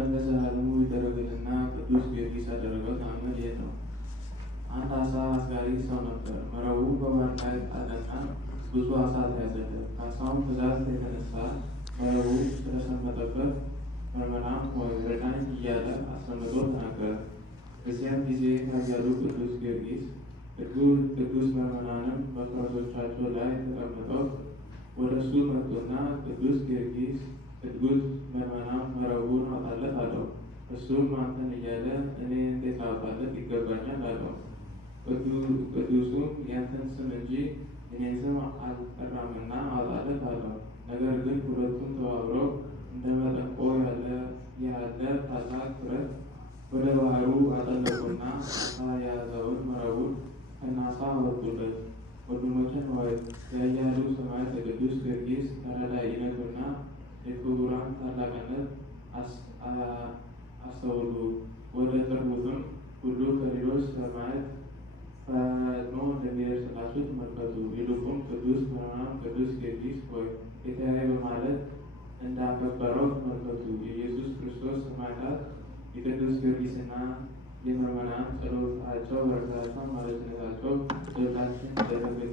በእውነት ለዘላለሙ ይደረግልና ቅዱስ ጊዮርጊስ ያደረገው ተአምር ይህ ነው። አንድ አሳ አስጋሪ ሰው ነበር። መረቡ በባህር ላይ ጣለና ብዙ አሳ ተያዘለት። ከአሳውም ብዛት የተነሳ መረቡ ስለሰመጠበት መርመናም ሆይ እርዳኝ እያለ አሰምጦ ተናገረ። በዚያም ጊዜ ኃያሉ ቅዱስ ጊዮርጊስ ቅዱስ መርመናንም በፈረሶቻቸው ላይ ተቀምጠው ወደ እሱ መጡና ቅዱስ ጊዮርጊስ ቅዱስ መርመናም መረቡን አውጣለት አለው። እሱም አንተን እያለ እኔ እንዴት ላውጣለት ይገባኛል አለው። ቅዱሱም ያንተን ስም እንጂ እኔን ስም አልጠራምና አውጣለት አለው። ነገር ግን ሁለቱም ተባብረው እንደ መጠንቆ ያለ ታላቅ ብረት ወደ ባህሩ አጠለቁና አሳ የያዘውን መረቡን ከናሳ አወጡለት። ወንድሞችን ሆይ የኃያሉ ሰማዕት የቅዱስ ጊዮርጊስ ተራዳኢነቱና የክቡራን ታላቅነት አስተውሉ። ወደ ቅርቡትም ሁሉ ከሌሎች ሰማዕት ፈጥኖ እንደሚደርስላችሁ ተመልከቱ። ይልቁም ቅዱስ መርመናም ቅዱስ ጊዮርጊስ ሆይ ጌታዬ በማለት እንዳከበረው ተመልከቱ። የኢየሱስ ክርስቶስ ሰማዕታት የቅዱስ ጊዮርጊስና የመርመናም ጸሎታቸው፣ በረከታቸው፣ አማላጅነታቸው ለሁላችን ይደረግልን።